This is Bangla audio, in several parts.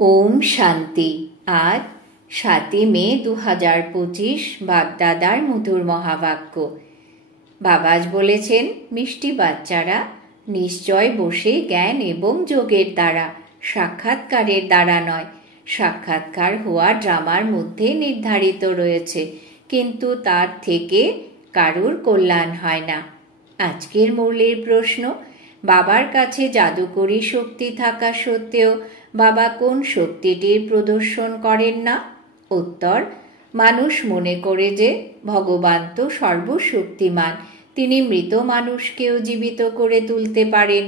ওম শান্তি। আজ ৭ই মে ২০২৫, বাগদাদার মধুর মহাবাক্য। বাবাজ বলেছেন, মিষ্টি বাচ্চারা, নিশ্চয় বসে জ্ঞান এবং যোগের দ্বারা, সাক্ষাৎকারের দ্বারা নয়। সাক্ষাৎকার হওয়া ড্রামার মধ্যে নির্ধারিত রয়েছে, কিন্তু তার থেকে কারুর কল্যাণ হয় না। আজকের মুরলির প্রশ্ন, বাবার কাছে জাদুকরী শক্তি থাকা সত্ত্বেও বাবা কোন শক্তিটির প্রদর্শন করেন না? উত্তর, মানুষ মনে করে যে ভগবান তো সর্বশক্তিমান, তিনি মৃত মানুষকেও জীবিত করে তুলতে পারেন।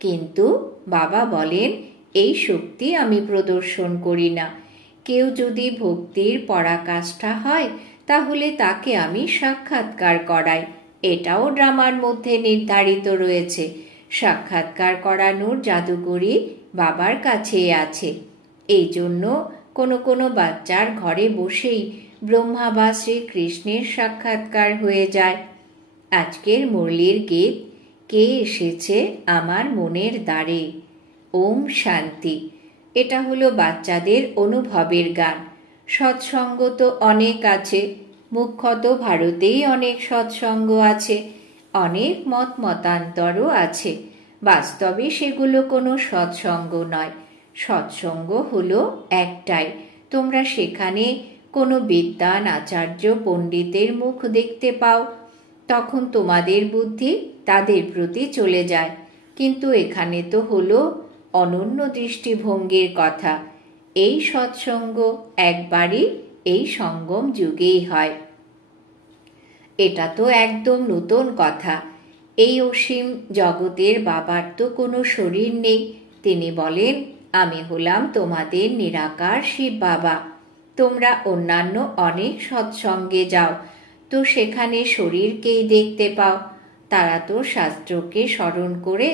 কিন্তু বাবা বলেন, এই শক্তি আমি প্রদর্শন করি না। কেউ যদি ভক্তির পরাকাষ্ঠা হয়, তাহলে তাকে আমি সাক্ষাৎকার করাই। এটাও ড্রামার মধ্যে নির্ধারিত রয়েছে। সাক্ষাৎকার করানোর জাদুকরী বাবার কাছেই আছে। এই জন্য কোনো কোনো বাচ্চার ঘরে বসেই ব্রহ্মা বা শ্রীকৃষ্ণের সাক্ষাৎকার হয়ে যায়। আজকের মুরলির গীত, কে এসেছে আমার মনের দ্বারে। ওম শান্তি। এটা হলো বাচ্চাদের অনুভবের গান। সৎসঙ্গ তো অনেক আছে, মুখ্যত ভারতেই অনেক সৎসঙ্গ আছে, অনেক মত মতান্তরও আছে। বাস্তবে সেগুলো কোনো সৎসঙ্গ নয়। সৎসঙ্গ হলো একটাই। তোমরা সেখানে কোনো বিদ্বান, আচার্য, পণ্ডিতের মুখ দেখতে পাও, তখন তোমাদের বুদ্ধি তাদের প্রতি চলে যায়। কিন্তু এখানে তো হলো অনন্য দৃষ্টিভঙ্গির কথা। এই সৎসঙ্গ একবারই এই সঙ্গম যুগেই হয়। এটা তো একদম নতুন কথা। এই অসীম জগতের বাবার তো কোনো শরীর নেই। তিনি বলেন, আমি হলাম তোমাদের নিরাকার শিব বাবা। তোমরা অন্যান্য অনেক সৎসঙ্গে যাও, তো সেখানে শরীরকেই দেখতে পাও। তারা তো শাস্ত্রকে স্মরণ করে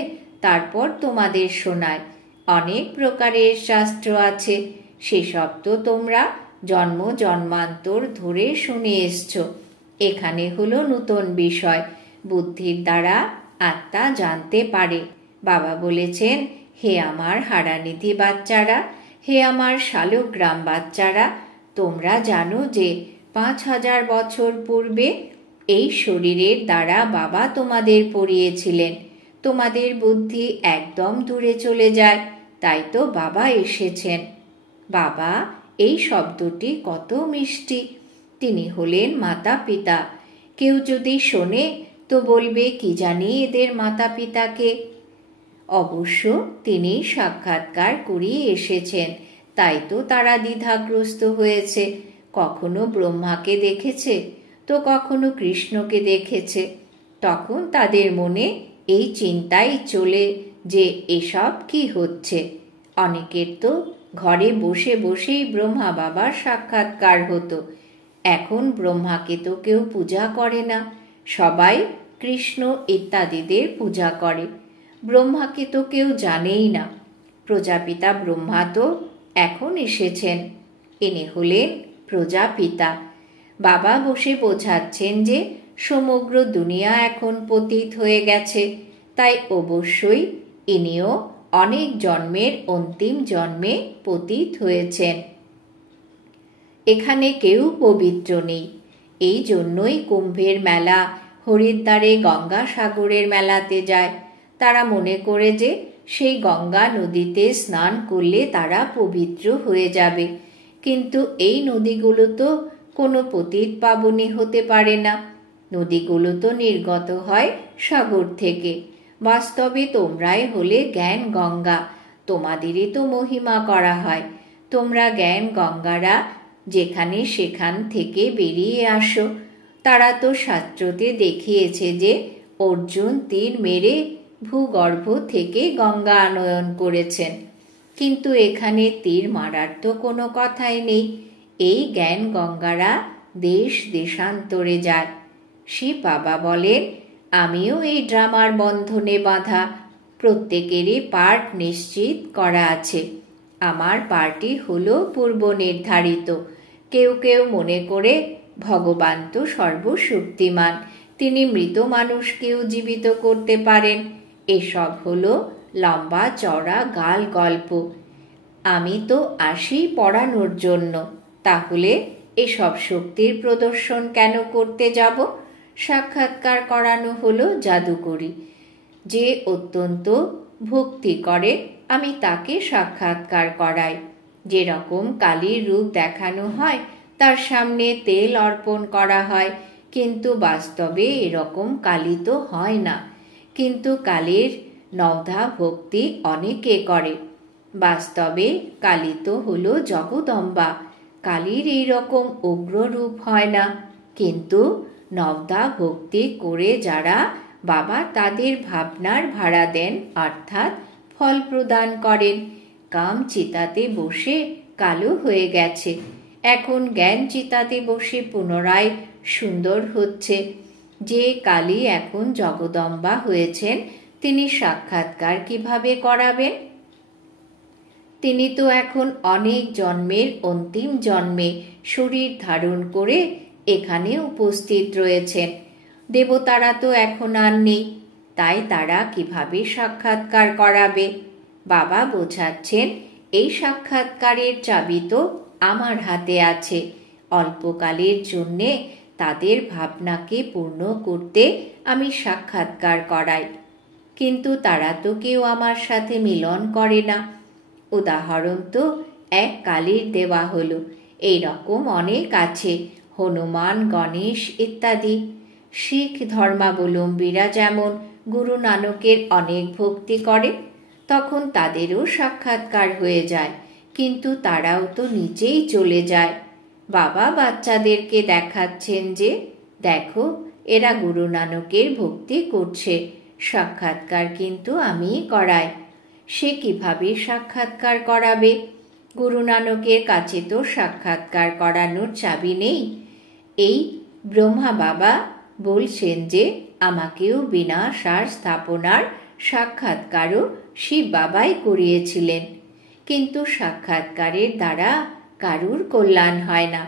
তারপর তোমাদের শোনায়। অনেক প্রকারের শাস্ত্র আছে, সেসব তো তোমরা জন্ম জন্মান্তর ধরে শুনে এসছ। এখানে হলো নতুন বিষয়। বুদ্ধির দ্বারা আত্মা জানতে পারে। বাবা বলেছেন, হে আমার হারানিধি বাচ্চারা, হে আমার শালগ্রাম বাচ্চারা, তোমরা জানো যে ৫,০০০ বছর পূর্বে এই শরীরের দ্বারা বাবা তোমাদের পড়িয়েছিলেন। তোমাদের বুদ্ধি একদম দূরে চলে যায়, তাই তো বাবা এসেছেন। বাবা, এই শব্দটি কত মিষ্টি। তিনি হলেন মাতা পিতা। কেউ যদি শোনে তো বলবে, কি জানি এদের মাতা পিতাকে। অবশ্য তিনি সাক্ষাৎকার করিয়ে এসেছেন, তাই তো তারা দ্বিধাগ্রস্ত হয়েছে। কখনো ব্রহ্মাকে দেখেছে, তো কখনো কৃষ্ণকে দেখেছে। তখন তাদের মনে এই চিন্তাই চলে যে এসব কি হচ্ছে। অনেকের তো ঘরে বসে বসেই ব্রহ্মা বাবার সাক্ষাৎকার হতো। এখন ব্রহ্মাকে তো কেউ পূজা করে না, সবাই কৃষ্ণ ইত্যাদিদের পূজা করে। ব্রহ্মাকে তো কেউ জানেই না। প্রজাপিতা ব্রহ্মা তো এখন এসেছেন, ইনি হলেন প্রজাপিতা। বাবা বসে বোঝাচ্ছেন যে সমগ্র দুনিয়া এখন পতিত হয়ে গেছে, তাই অবশ্যই ইনিও অনেক জন্মের অন্তিম জন্মে পতিত হয়েছেন। এখানে কেউ পবিত্র নেই। এই জন্যই কুম্ভের মেলা, হরিদ্বারে গঙ্গা সাগরের মেলাতে যায়। তারা মনে করে যে সেই গঙ্গা নদীতে স্নান করলে তারা পবিত্র হয়ে যাবে। কিন্তু এই নদীগুলো তো কোনো পতিত পাবনী হতে পারে না। নদীগুলো তো নির্গত হয় সাগর থেকে। বাস্তবে তোমরাই হলে জ্ঞান গঙ্গা, তোমাদেরই তো মহিমা করা হয়। তোমরা জ্ঞান গঙ্গারা যেখানে সেখান থেকে বেরিয়ে আসো। তারা তো শাস্ত্রতে দেখিয়েছে যে অর্জুন তীর মেরে ভূগর্ভ থেকে গঙ্গা আনয়ন করেছেন। কিন্তু এখানে তীর মারার তো কোনো কথাই নেই। এই জ্ঞান গঙ্গারা দেশ দেশান্তরে যায়। শিব বাবা বলেন, আমিও এই ড্রামার বন্ধনে বাঁধা। প্রত্যেকেরই পার্ট নিশ্চিত করা আছে। আমার পার্টি হলো পূর্ব নির্ধারিত। কেউ কেউ মনে করে ভগবান তো সর্বশক্তিমান, তিনি মৃত মানুষকেও জীবিত করতে পারেন। এসব হলো লম্বা চড়া গাল গল্প। আমি তো আসি পড়ানোর জন্য, তাহলে এসব শক্তির প্রদর্শন কেন করতে যাব? সাক্ষাৎকার করানো হলো জাদুকরি। যে অত্যন্ত ভক্তি করে আমি তাকে সাক্ষাৎকার করাই। যেরকম কালীর রূপ দেখানো হয়, তার সামনে তেল অর্পণ করা হয়, কিন্তু বাস্তবে এরকম কালী তো হয় না। কিন্তু কালীর নবধা ভক্তি অনেকে করে। বাস্তবে কালী তো হলো জগদম্বা। কালীর এইরকম উগ্র রূপ হয় না, কিন্তু নবধা ভক্তি করে যারা বাবা তাদের ভাবনার ভাড়া দেন, অর্থাৎ ফল প্রদান করেন। কাম চিতাতে বসে কালো হয়ে গেছে, এখন জ্ঞান চিতাতে বসে পুনরায় সুন্দর হচ্ছে। যে কালী এখন জগদম্বা হয়েছেন, তিনি সাক্ষাৎকার কিভাবে করাবেন? তিনি তো এখন অনেক জন্মের অন্তিম জন্মে শরীর ধারণ করে এখানে উপস্থিত রয়েছেন। দেবতারা তো এখন আর নেই, তাই তারা কিভাবে সাক্ষাৎকার করাবে? বাবা বোঝাচ্ছেন, এই সাক্ষাৎকারের চাবি তো আমার হাতে আছে। অল্পকালের জন্যে তাদের ভাবনাকে পূর্ণ করতে আমি সাক্ষাৎকার করাই, কিন্তু তারা তো কেউ আমার সাথে মিলন করে না। উদাহরণ তো এক কালীর দেওয়া হলো, এই রকম অনেক আছে, হনুমান, গণেশ ইত্যাদি। শিখ ধর্মাবলম্বীরা যেমন গুরু নানকের অনেক ভক্তি করে, তখন তাদেরও সাক্ষাৎকার হয়ে যায়, কিন্তু তারাও তো নিচেই চলে যায়। বাবা বাচ্চাদেরকে দেখাচ্ছেন যে দেখো, এরা গুরু নানকের ভক্তি করছে, সাক্ষাৎকার কিন্তু আমিই করাই। সে কিভাবে সাক্ষাৎকার করাবে? গুরু নানকের কাছে তো সাক্ষাৎকার করানোর চাবি নেই। এই ব্রহ্মা বাবা বলছেন যে আমাকেও বিনা সার স্থাপনার সাক্ষাৎকারও শিব বাবাই করিয়েছিলেন, কিন্তু সাক্ষাৎকারের দ্বারা কারুর কল্যাণ হয় না।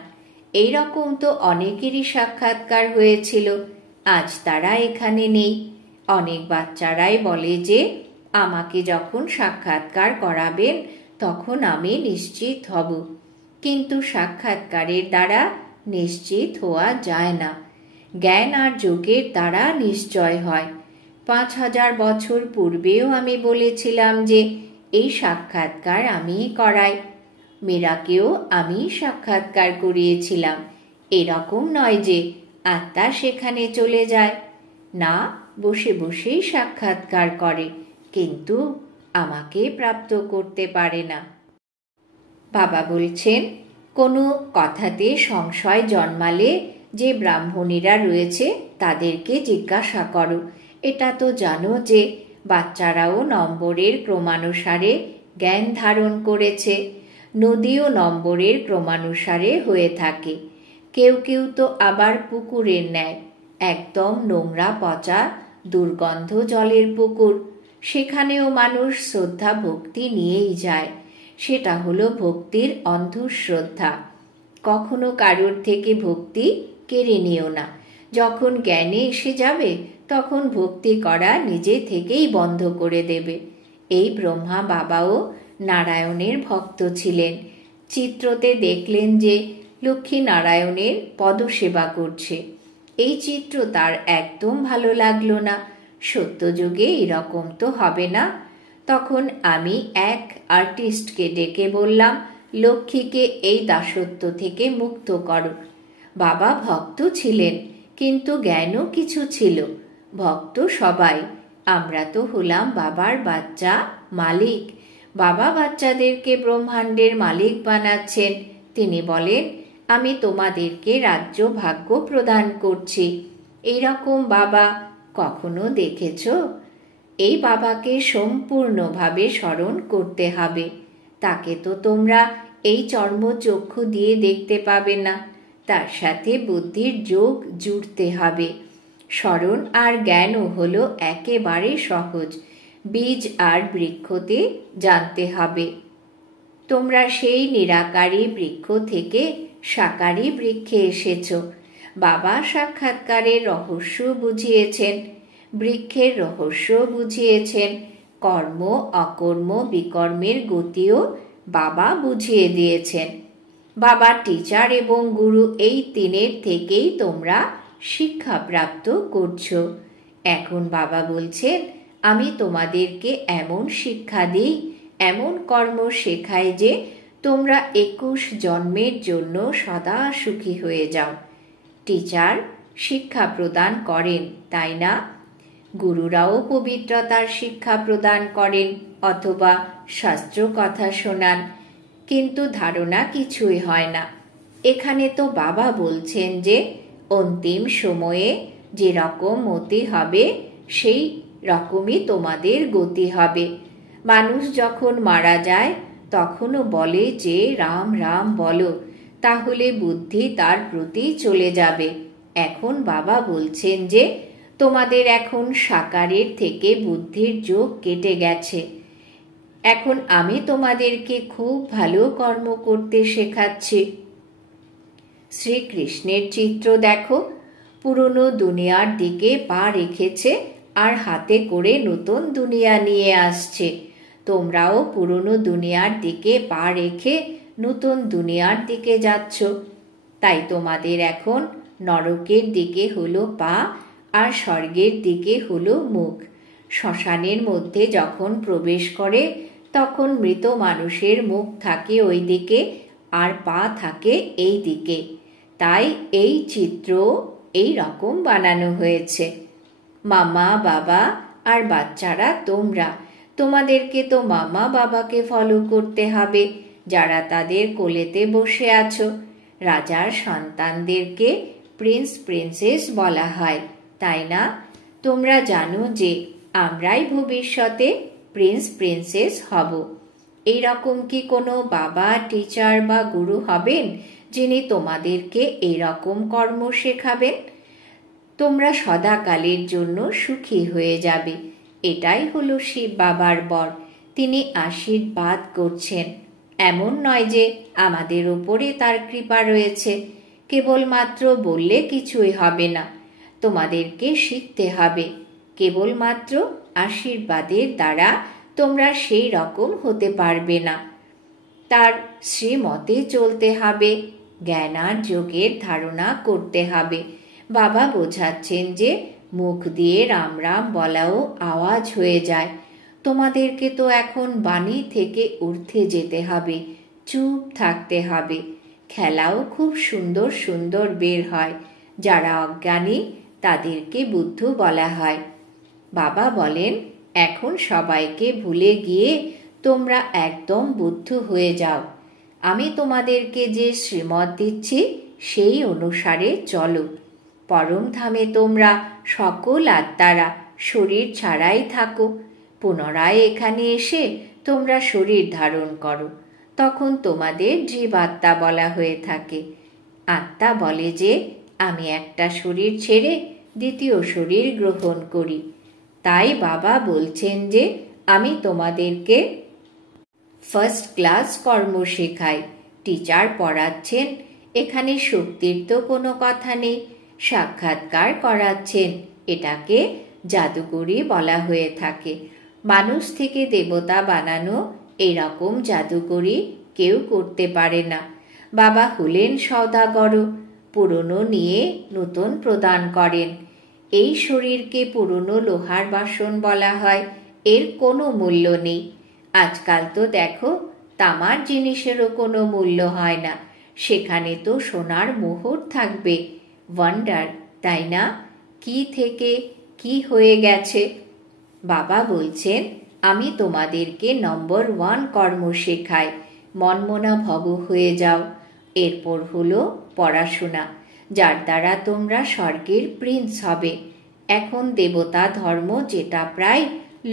এই রকম তো অনেকেরই সাক্ষাৎকার হয়েছিল, আজ তারা এখানে নেই। অনেক বাচ্চারাই বলে যে আমাকে যখন সাক্ষাৎকার করাবেন তখন আমি নিশ্চিত হব, কিন্তু সাক্ষাৎকারের দ্বারা নিশ্চিত হওয়া যায় না। জ্ঞান আর যোগের দ্বারা নিশ্চয় হয়। 5000 বছর পূর্বেও আমি বলেছিলাম যে এই সাক্ষাৎকার আমিই করাই। মীরাকেও আমি সাক্ষাৎকার করিয়েছিলাম। এরকম নয় যে আত্মা সেখানে চলে যায়, না, বসে বসেই সাক্ষাৎকার করে, কিন্তু আমাকে প্রাপ্ত করতে পারে না। বাবা বলছেন, কোনো কথাতে সংশয় জন্মালে যে ব্রাহ্মণীরা রয়েছে তাদেরকে জিজ্ঞাসা করো। এটা তো জানো যে বাচ্চারাও নম্বরের ক্রমানুসারে জ্ঞান ধারণ করেছে। নদীও নম্বরের ক্রমানুসারে হয়ে থাকে। কেউ কেউ তো আবার পুকুরের ন্যায়, একদম নোংরা পচা দুর্গন্ধ জলের পুকুর, সেখানেও মানুষ শ্রদ্ধা ভক্তি নিয়েই যায়। সেটা হলো ভক্তির অন্ধশ্রদ্ধা। কখনো কারোর থেকে ভক্তি কেড়ে নিও না। যখন জ্ঞানে এসে যাবে তখন ভক্তি করা নিজে থেকেই বন্ধ করে দেবে। এই ব্রহ্মা বাবাও নারায়ণের ভক্ত ছিলেন। চিত্রতে দেখলেন যে লক্ষ্মী নারায়ণের পদসেবা করছে। এই চিত্র তার একদম ভালো লাগলো না। সত্যযুগে এরকম তো হবে না। তখন আমি এক আর্টিস্টকে ডেকে বললাম, লক্ষ্মীকে এই দাসত্ব থেকে মুক্ত করো। বাবা ভক্ত ছিলেন, কিন্তু জ্ঞানও কিছু ছিল। ভক্ত সবাই, আমরা তো হলাম বাবার বাচ্চা, মালিক। বাবা বাচ্চাদেরকে ব্রহ্মাণ্ডের মালিক বানাচ্ছেন। তিনি বলেন, আমি তোমাদেরকে রাজ্য ভাগ্য প্রদান করছি। এইরকম বাবা কখনো দেখেছ? এই বাবাকে সম্পূর্ণভাবে স্মরণ করতে হবে। তাকে তো তোমরা এই চর্মচক্ষু দিয়ে দেখতে পাবে না, তার সাথে বুদ্ধির যোগ জুড়তে হবে। স্মরণ আর জ্ঞানও হলো একেবারে সহজ। বীজ আর বৃক্ষতে জানতে হবে। তোমরা সেই নিরাকারী বৃক্ষ থেকে সাকারী বৃক্ষে এসেছ। বাবা সাক্ষাৎকারের রহস্য বুঝিয়েছেন, বৃক্ষের রহস্য বুঝিয়েছেন, কর্ম অকর্ম বিকর্মের গতিও বাবা বুঝিয়ে দিয়েছেন। বাবা, টিচার এবং গুরু এই তিনের থেকেই তোমরা শিক্ষা প্রাপ্ত করছো। এখন বাবা বলছেন, আমি তোমাদেরকে এমন শিক্ষা দিই, এমন কর্ম শেখাই যে তোমরা 21 জন্মের জন্য সদা সুখী হয়ে যাও। টিচার শিক্ষা প্রদান করেন, তাই না? গুরুরাও পবিত্রতার শিক্ষা প্রদান করেন অথবা শাস্ত্র কথা শোনান, কিন্তু ধারণা কিছুই হয় না। এখানে তো বাবা বলছেন যে অন্তিম সময়ে যে রকম মতি হবে সেই রকমই তোমাদের গতি হবে। মানুষ যখন মারা যায় তখনও বলে যে রাম রাম বলো, তাহলে বুদ্ধি তার প্রতি চলে যাবে। এখন বাবা বলছেন যে তোমাদের এখন সাকারের থেকে বুদ্ধির যোগ কেটে গেছে। এখন আমি তোমাদেরকে খুব ভালো কর্ম করতে শেখাচ্ছি। শ্রীকৃষ্ণের চিত্র দেখো, পুরনো দুনিয়ার দিকে পা রেখেছে আর হাতে করে নতুন দুনিয়া নিয়ে আসছে। তোমরাও পুরনো দুনিয়ার দিকে পা রেখে নতুন দুনিয়ার দিকে যাচ্ছ। তাই তোমাদের এখন নরকের দিকে হলো পা আর স্বর্গের দিকে হলো মুখ। শ্মশানের মধ্যে যখন প্রবেশ করে তখন মৃত মানুষের মুখ থাকে ওই দিকে আর পা থাকে এই দিকে। তাই এই চিত্র এই রকম বানানো হয়েছে। মামা বাবা আর বাচ্চারা তোমরা, তোমাদেরকে তো মামা বাবাকে ফলো করতে হবে যারা তাদের কোলেতে বসে আছো। রাজার সন্তানদেরকে প্রিন্স প্রিন্সেস বলা হয়, তাই না? তোমরা জানো যে আমরাই ভবিষ্যতে প্রিন্স প্রিন্সেস হব। এই রকম কি কোনো বাবা, টিচার বা গুরু হবেন যিনি তোমাদেরকে এই রকম কর্ম শেখাবেন? তোমরা সদাকালের জন্য সুখী হয়ে যাবে। এটাই হলো শিব বাবার বর। তিনি আশীর্বাদ করছেন। এমন নয় যে আমাদের উপরে তার কৃপা রয়েছে, কেবলমাত্র বললে কিছুই হবে না। তোমাদেরকে শিখতে হবে। কেবলমাত্র আশীর্বাদের দ্বারা তোমরা সেই রকম হতে পারবে না। তার শ্রীমতে চলতে হবে, জ্ঞান আর যোগের ধারণা করতে হবে। বাবা বোঝাচ্ছেন যে মুখ দিয়ে রাম রাম বলাও আওয়াজ হয়ে যায়। তোমাদেরকে তো এখন বাণী থেকে ঊর্ধ্বে যেতে হবে, চুপ থাকতে হবে। খেলাও খুব সুন্দর সুন্দর বের হয়। যারা অজ্ঞানী তাদেরকে বুদ্ধু বলা হয়। বাবা বলেন, এখন সবাইকে ভুলে গিয়ে তোমরা একদম বুদ্ধু হয়ে যাও। আমি তোমাদেরকে যে শ্রীমত দিচ্ছি সেই অনুসারে চলো। পরমধামে তোমরা সকল আত্মারা শরীর ছাড়াই থাকো। পুনরায় এখানে এসে তোমরা শরীর ধারণ করো। তখন তোমাদের জীবাত্মা বলা হয়ে থাকে। আত্মা বলে যে আমি একটা শরীর ছেড়ে দ্বিতীয় শরীর গ্রহণ করি। তাই বাবা বলছেন যে আমি তোমাদেরকে ফার্স্ট ক্লাস কর্ম শেখাই। টিচার পড়াচ্ছেন, এখানে শক্তির তো কোনো কথা নেই। সাক্ষাৎকার করাচ্ছেন, এটাকে জাদুকরি বলা হয়ে থাকে। মানুষ থেকে দেবতা বানানো এরকম জাদুকরি কেউ করতে পারে না। বাবা হলেন সওদাগর, পুরনো নিয়ে নতুন প্রদান করেন। এই শরীরকে পুরনো লোহার বাসন বলা হয়, এর কোনো মূল্য নেই। আজকাল তো দেখো তামার জিনিসেরও কোনো মূল্য হয় না, সেখানে তো সোনার মোহর থাকবে। ওয়ান্ডার, তাই না? কি থেকে কি হয়ে গেছে। বাবা বলছেন, আমি তোমাদেরকে নম্বর 1 কর্ম শেখাই, মনমনা ভব হয়ে যাও। এরপর হলো পড়াশোনা, যার দ্বারা তোমরা স্বর্গের প্রিন্স হবে। এখন দেবতা ধর্ম যেটা প্রায়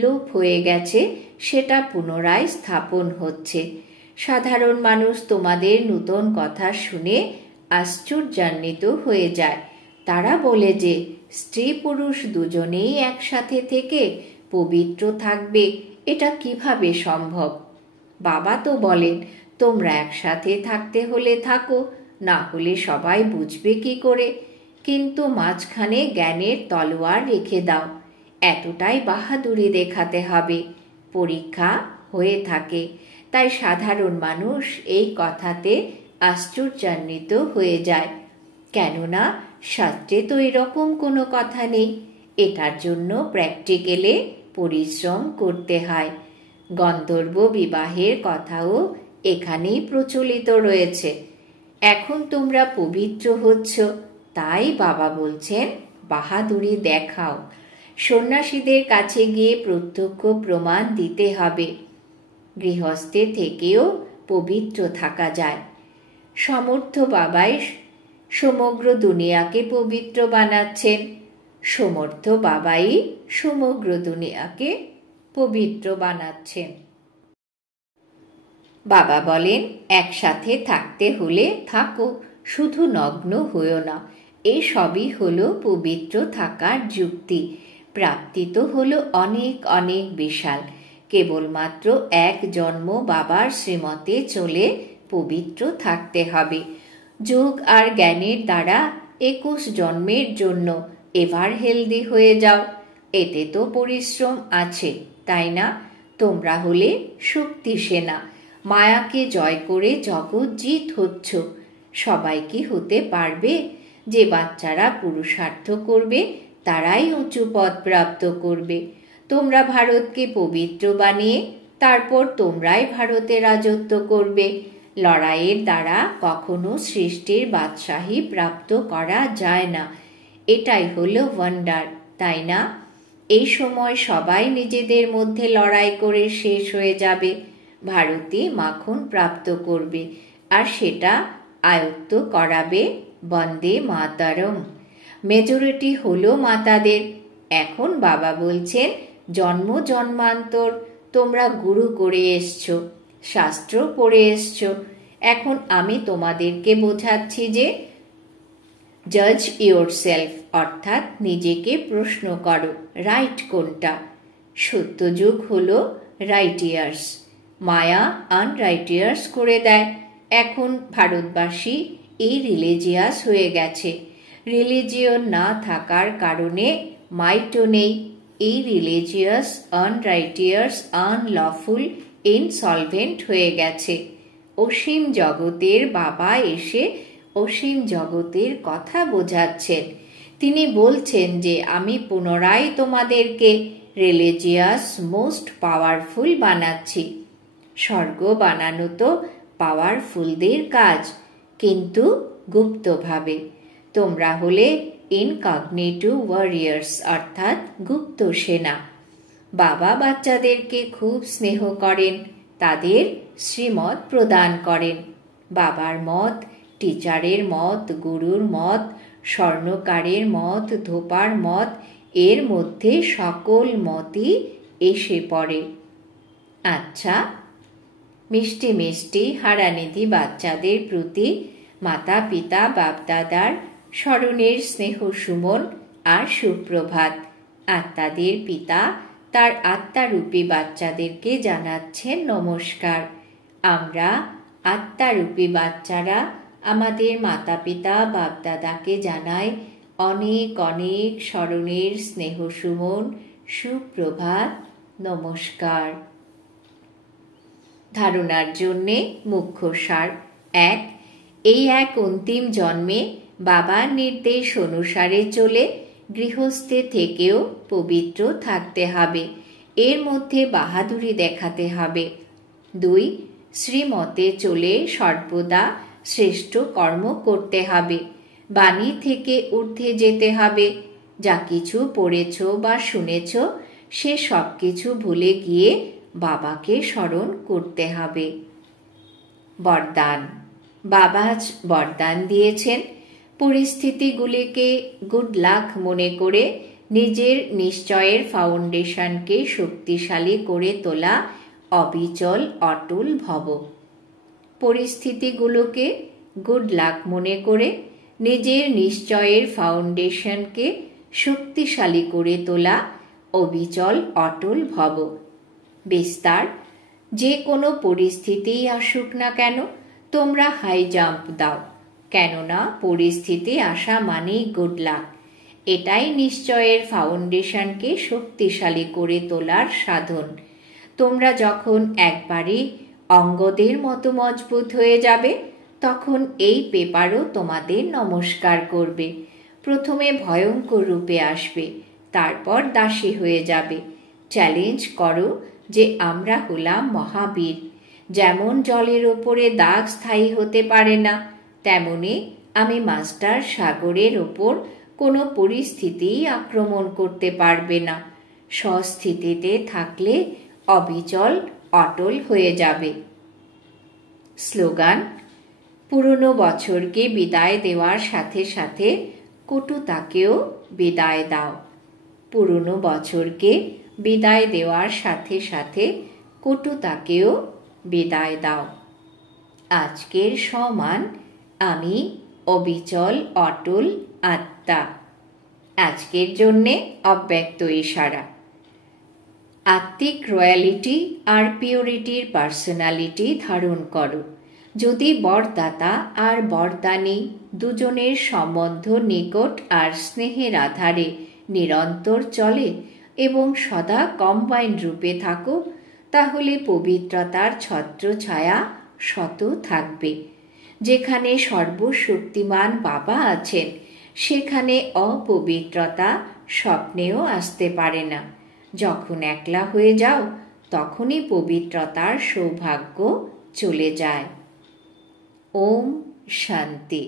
লোপ হয়ে গেছে সেটা পুনরায় স্থাপন হচ্ছে। সাধারণ মানুষ তোমাদের নতুন কথা শুনে আশ্চর্যান্বিত হয়ে যায়। তারা বলে যে স্ত্রী পুরুষ দুজনেই একসাথে থেকে পবিত্র থাকবে, এটা কিভাবে সম্ভব? বাবা তো বলেন, তোমরা একসাথে থাকতে হলে থাকো, না হলে সবাই বুঝবে কি করে? কিন্তু মাঝখানে জ্ঞানের তলোয়ার রেখে দাও। এতটাই বাহাদুরি দেখাতে হবে। পরীক্ষা হয়ে থাকে, তাই সাধারণ মানুষ এই কথাতে আশ্চর্যান্বিত হয়ে যায়, কেননা শাস্ত্রে তো এরকম কোনো কথা নেই। এটার জন্য প্র্যাকটিক্যালে পরিশ্রম করতে হয়। গন্ধর্ব বিবাহের কথাও এখানেই প্রচলিত রয়েছে। এখন তোমরা পবিত্র হচ্ছ, তাই বাবা বলছেন বাহাদুরি দেখাও। সন্ন্যাসীদের কাছে গিয়ে প্রত্যক্ষ প্রমাণ দিতে হবে। গৃহস্থে থেকেও পবিত্র থাকা যায়। সমর্থ বাবাই সমগ্র দুনিয়াকে পবিত্র বানাচ্ছেন। সমর্থ বাবাই সমগ্র দুনিয়াকে পবিত্র বানাচ্ছেন। বাবা বলেন, একসাথে থাকতে হলে থাকো, শুধু নগ্ন হইও না। এসবই হলো পবিত্র থাকার যুক্তি। প্রাপ্তি তো হলো অনেক অনেক বিশাল। কেবলমাত্র এক জন্ম বাবার শ্রীমতে চলে পবিত্র থাকতে হবে। যোগ আর জ্ঞানের দ্বারা 21 জন্মের জন্য এভার হেলদি হয়ে যাও। এতে তো পরিশ্রম আছে, তাই না? তোমরা হলে শক্তি সেনা। মায়াকে জয় করে জগৎ জিত হচ্ছ। সবাই কি হতে পারবে? যে বাচ্চারা পুরুষার্থ করবে তারাই উঁচু পদ প্রাপ্ত করবে। তোমরা ভারতকে পবিত্র বানিয়ে তারপর তোমরাই ভারতে রাজত্ব করবে। লড়াইয়ের দ্বারা কখনো সৃষ্টির বাদশাহী প্রাপ্ত করা যায় না। এটাই হলো ওয়ান্ডার, তাই না? এই সময় সবাই নিজেদের মধ্যে লড়াই করে শেষ হয়ে যাবে। ভারতে মাখন প্রাপ্ত করবে, আর সেটা আয়ত্ত করাবে বন্দে মাতরম। মেজরিটি হলো মাতাদের। এখন বাবা বলছেন, জন্ম জন্মান্তর তোমরা গুরু করে এসছো, শাস্ত্র পড়ে এসছো। এখন আমি তোমাদেরকে বোঝাচ্ছি যে জাজ ইয়োরসেলফ, অর্থাৎ নিজেকে প্রশ্ন করো, রাইট কোনটা। সত্যযুগ হলো রাইটিয়ার্স, মায়া আনরাইটিয়ার্স করে দেয়। এখন ভারতবাসী এই রিলিজিয়াস হয়ে গেছে। রিলিজিয়ন না থাকার কারণে মাইটও নেই। এই রিলিজিয়াস আনরাইটিয়ার্স আনলফুল ইনসলভেন্ট হয়ে গেছে। অসীম জগতের বাবা এসে অসীম জগতের কথা বোঝাচ্ছেন। তিনি বলছেন যে আমি পুনরায় তোমাদেরকে রিলিজিয়াস মোস্ট পাওয়ারফুল বানাচ্ছি। স্বর্গ বানানো তো পাওয়ারফুলদের কাজ, কিন্তু গুপ্তভাবে। তোমরা হলে ইনকগনিটো ওয়ারিয়ার্স, অর্থাৎ গুপ্ত সেনা। বাবা বাচ্চাদেরকে খুব স্নেহ করেন, তাদের শ্রীমত প্রদান করেন। বাবার মত, টিচারের মত, গুরুর মত, স্বর্ণকারের মত, ধোপার মত, এর মধ্যে সকল মতই এসে পড়ে। আচ্ছা, মিষ্টি মিষ্টি হারানিধি বাচ্চাদের প্রতি মাতা পিতা বাপদাদার স্মরণের স্নেহ সুমন আর সুপ্রভাত। আত্মাদের পিতা তার আত্মারূপী বাচ্চাদেরকে জানাচ্ছেন নমস্কার। আমরা আত্মারূপী বাচ্চারা আমাদের মাতা পিতা বাপদাদাকে জানাই অনেক অনেক স্মরণের স্নেহ সুমন, সুপ্রভাত, নমস্কার। ধারণার জন্যে মুখ্য সার। 1. এই এক অন্তিম জন্মে বাবার নির্দেশ অনুসারে চলে গৃহস্থে থেকেও পবিত্র থাকতে হবে। এর মধ্যে বাহাদুরি দেখাতে হবে। 2. শ্রীমতে চলে সর্বদা শ্রেষ্ঠ কর্ম করতে হবে। বাণী থেকে ঊর্ধ্বে যেতে হবে। যা কিছু পড়েছ বা শুনেছ সে সব কিছু ভুলে গিয়ে বাবাকে স্মরণ করতে হবে। বরদান। বাবা বরদান দিয়েছেন, পরিস্থিতিগুলিকে গুড লাক মনে করে নিজের নিশ্চয়ের ফাউন্ডেশনকে শক্তিশালী করে তোলা। অবিচল অটল ভব। পরিস্থিতিগুলোকে গুড লাক মনে করে নিজের নিশ্চয়ের ফাউন্ডেশনকে শক্তিশালী করে তোলা। অবিচল অটল ভব। বিস্তার। যে কোনো পরিস্থিতিই আসুক না কেন তোমরা হাই জাম্প দাও, কেননা পরিস্থিতি আসা মানেই গুড লাক। এটাই নিশ্চয়ের ফাউন্ডেশনকে শক্তিশালী করে তোলার সাধন। তোমরা যখন একবারই অঙ্গদের মতো মজবুত হয়ে যাবে, তখন এই পেপারও তোমাদের নমস্কার করবে। প্রথমে ভয়ঙ্কর রূপে আসবে, তারপর দাসী হয়ে যাবে। চ্যালেঞ্জ করো যে আমরা হলাম মহাবীর। যেমন জলের ওপরে দাগ স্থায়ী হতে পারে না, তেমনি আমি মাস্টার সাগরের ওপর কোনো পরিস্থিতিই আক্রমণ করতে পারবে না। স্বস্থিতিতে থাকলে অবিচল অটল হয়ে যাবে। স্লোগান: পুরনো বছরকে বিদায় দেওয়ার সাথে সাথে কটুতাকেও বিদায় দাও। পুরনো বছরকে বিদায় দেওয়ার সাথে সাথে কটুতাকেও বিদায় দাও। আজকের সমান আমি অবিচল অটল আত্মা। আজকের জন্যে অব্যক্ত ইশারা। আত্মিক রয়্যালিটি আর পিওরিটির পার্সোনালিটি ধারণ করো। যদি বরদাতা আর বরদানী দুজনের সম্বন্ধ নিকট আর স্নেহের আধারে নিরন্তর চলে এবং সদা কম্বাইন রূপে থাকো, তাহলে পবিত্রতার ছত্রছায়া শত থাকবে। যেখানে সর্বশক্তিমান বাবা আছেন, সেখানে অপবিত্রতা স্বপ্নেও আসতে পারে না। যখন একলা হয়ে যাও, তখনই পবিত্রতার সৌভাগ্য চলে যায়। ওম শান্তি।